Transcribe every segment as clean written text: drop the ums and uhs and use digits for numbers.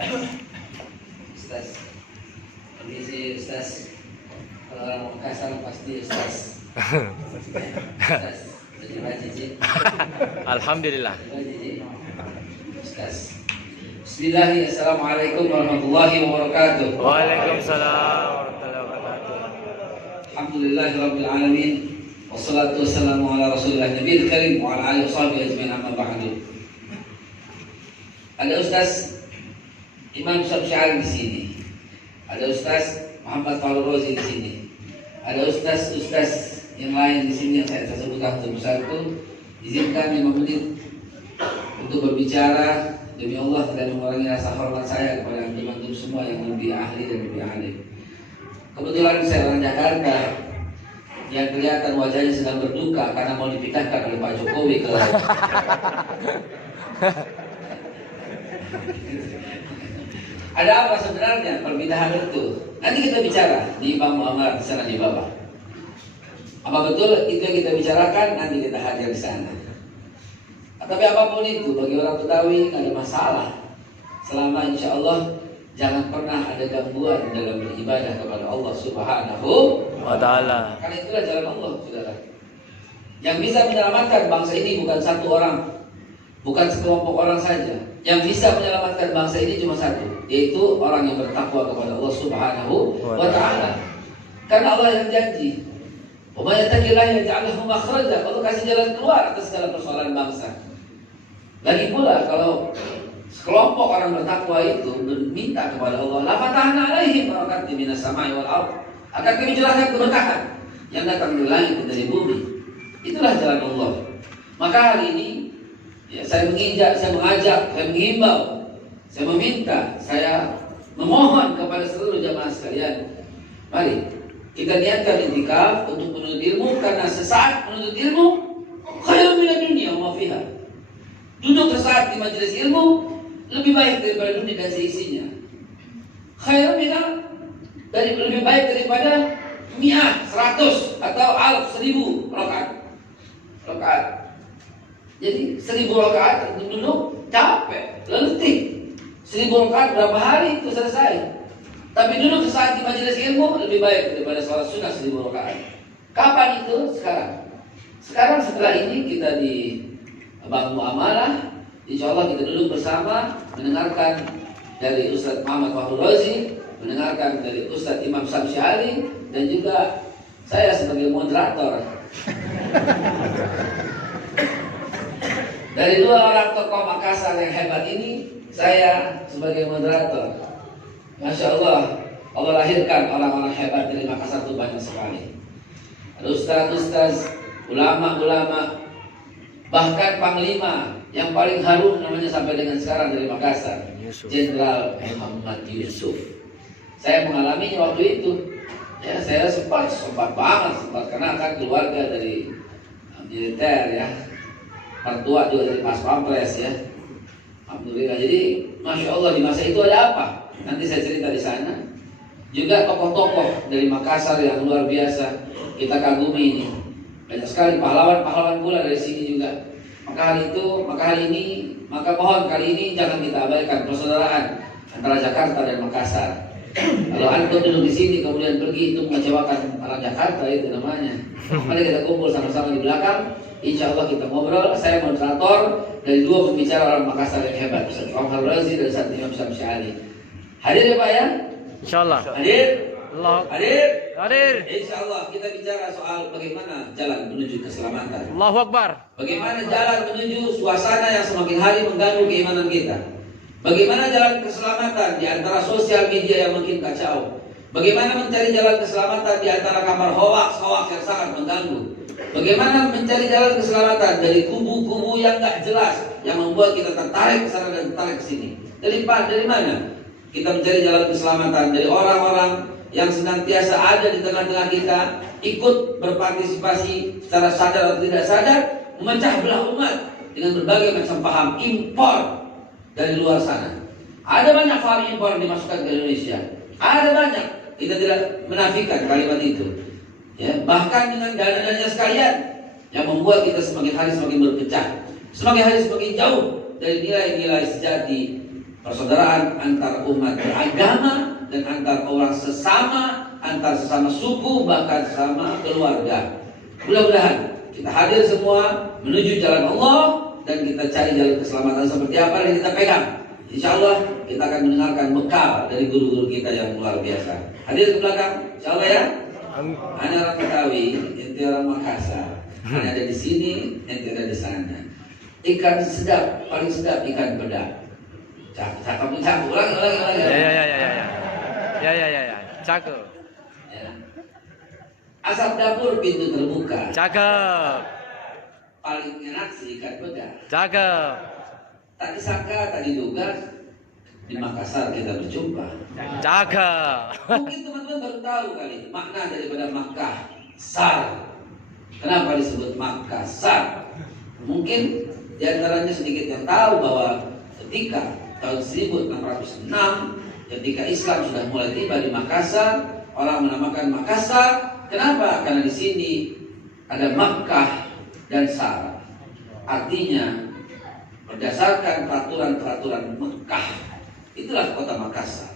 Ustaz. Permisi Ustaz. Kalau orang Makassar pasti Ustaz. Ustaz. Terima kasih. Alhamdulillah. Ustaz. Bismillahirrahmanirrahim. Assalamualaikum warahmatullahi wabarakatuh. Waalaikumsalam warahmatullahi wabarakatuh. Alhamdulillahirabbil alamin. Wassalatu wassalamu ala Rasulillah Nabiyil Karim wa ala alihi washabihi ajmain amma ba'du. Ada Ustaz Imam Syamsi'ali di sini. Ada Ustaz Muhammad Fahru Rozi di sini. Ada Ustaz yang lain di sini yang saya sebutkan satu-satu. Izinkan 5 menit untuk berbicara demi Allah tidak mengurangi rasa hormat saya kepada teman-teman semua yang lebih ahli dan lebih alim. Kebetulan saya orang Jakarta yang kelihatan wajahnya sedang berduka karena mau dipindahkan oleh Pak Jokowi ke Ada apa sebenarnya perpindahan itu? Nanti kita bicara di Bang Muhammad di sana di bawah. Apa betul itu yang kita bicarakan? Nanti kita hadir di sana. Tapi apapun itu bagi orang Betawi tidak ada masalah. Selama insya Allah jangan pernah ada gangguan dalam beribadah kepada Allah Subhanahu wa ta'ala. Karena itulah jalan Allah, saudara. Yang bisa menyelamatkan bangsa ini bukan satu orang, bukan sekelompok orang saja. Yang bisa menyelamatkan bangsa ini cuma satu, yaitu orang yang bertakwa kepada Allah Subhanahu wa ta'ala. Karena Allah yang janji, "Wa may yattaqillaha yaj'al lahu makhraja." Allah kasih jalan keluar atas segala persoalan bangsa. Lagi pula kalau sekelompok orang bertakwa itu meminta kepada Allah, "La fatahna 'alaihim barakatin minas sama'i wal ardh." Akan kami curahkan keberkahan yang datang dari langit dan dari bumi. Itulah jalan Allah. Maka hari ini ya, saya mengajak, saya menghimbau, saya meminta, saya memohon kepada seluruh jamaah sekalian. Mari kita niatkan i'tikaf untuk menuntut ilmu, karena sesaat menuntut ilmu khairun minad dunya wa ma fiha. Duduk sesaat di majelis ilmu lebih baik daripada dunia dan seisinya. Khairun minad dari lebih baik daripada mi'ah, 100 atau alf, 1000 rakaat. Jadi 1000 rakaat duduk capek, letih. 1000 rakaat berapa hari itu selesai. Tapi duduk sesaat di majelis ilmu lebih baik daripada sholat sunnah 1000 rakaat. Kapan itu? Sekarang setelah ini kita di Bang Muamalah, insya Allah kita duduk bersama mendengarkan dari Ustaz Muhammad Fahru Rozi, mendengarkan dari Ustaz Imam Syamsi'ali, dan juga saya sebagai moderator. Dari 2 orang tokoh Makassar yang hebat ini, saya sebagai moderator. Masya Allah, Allah lahirkan orang-orang hebat dari Makassar itu banyak sekali. Ada ustaz-ustaz, ulama-ulama, bahkan panglima yang paling harum namanya sampai dengan sekarang dari Makassar, Jenderal Muhammad Yusuf. Saya mengalaminya waktu itu. Ya, saya sempat karena kan keluarga dari militer ya, mertua juga dari Pas Pampres ya. Alhamdulillah. Jadi Masya Allah di masa itu ada apa? Nanti saya cerita di sana. Juga tokoh-tokoh dari Makassar yang luar biasa kita kagumi ini. Banyak sekali pahlawan-pahlawan pula dari sini juga. Maka mohon kali ini jangan kita abaikan persaudaraan antara Jakarta dan Makassar. Kalau antum duduk di sini kemudian pergi itu mengecewakan orang Jakarta, itu namanya. Mari kita kumpul sama-sama di belakang. Insya Allah kita ngobrol. Saya moderator dari 2 pembicara orang Makassar yang hebat, Ustaz Fahru Rozi dan Ustaz Imam Syamsi'ali. Hadir ya Pak ya? Insya Allah. Hadir? Allah. Hadir? Insya Allah kita bicara soal bagaimana jalan menuju keselamatan. Allahu Akbar. Bagaimana jalan menuju suasana yang semakin hari mengganggu keimanan kita. Bagaimana jalan keselamatan di antara sosial media yang makin kacau. Bagaimana mencari jalan keselamatan di antara kabar hoaks yang sangat mengganggu. Bagaimana mencari jalan keselamatan dari kubu-kubu yang gak jelas, yang membuat kita tertarik ke sana dan tertarik ke sini. Dari mana? Kita mencari jalan keselamatan dari orang-orang yang senantiasa ada di tengah-tengah kita, ikut berpartisipasi secara sadar atau tidak sadar, memecah belah umat dengan berbagai macam paham impor dari luar sana. Ada banyak paham impor dimasukkan ke Indonesia. Ada banyak. Kita tidak menafikan kalimat itu. Ya, bahkan dengan dana-dananya sekalian yang membuat kita semakin hari semakin berpecah, semakin hari semakin jauh dari nilai-nilai sejati persaudaraan antar umat beragama dan antar orang sesama, antar sesama suku, bahkan sesama keluarga. Mudah-mudahan kita hadir semua menuju jalan Allah dan kita cari jalan keselamatan seperti apa yang kita pegang. Insya Allah kita akan mendengarkan bekal dari guru-guru kita yang luar biasa. Hadir ke belakang, insya Allah ya. Anda orang Betawi, ente orang Makassar. Anda ada di sini, ente ada di sana. Ikan sedap, paling sedap ikan peda. Cakep, ulang. Ya. Cakep. Ya. Asap dapur pintu terbuka. Cakep. Paling enak sih ikan peda. Cakep. Tak disangka, tak diduga di Makassar kita berjumpa. Cakep. Mungkin teman-teman baru tahu kali makna daripada Makassar. Kenapa disebut Makassar? Mungkin di antaranya sedikit yang tahu bahwa ketika tahun 1606 ketika Islam sudah mulai tiba di Makassar, orang menamakan Makassar. Kenapa? Karena di sini ada Makkah dan Sar. Artinya berdasarkan peraturan-peraturan Mekah, itulah kota Makassar.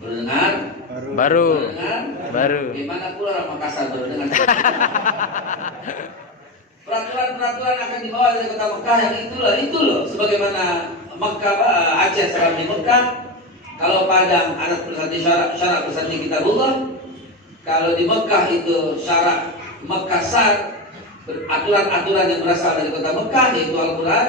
Berdengar? Baru. Berdengar? Bagaimana pula orang Makassar berdengar? Peraturan-peraturan akan dibawa dari kota Mekah yang itu loh. Sebagaimana Mekah, Aceh salam di Mekah. Kalau Padang anak bersati syarat bersati kitabullah. Kalau di Mekah itu syarat Makassar, aturan-aturan yang berasal dari kota Mekah yaitu Al-Quran.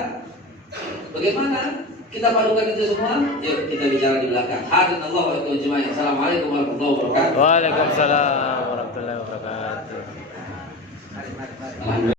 Bagaimana kita padukan itu semua? Yuk kita bicara di belakang. Hadanallahu wa iyyakum jami'an. Assalamualaikum warahmatullahi wabarakatuh. Waalaikumsalam warahmatullahi wabarakatuh.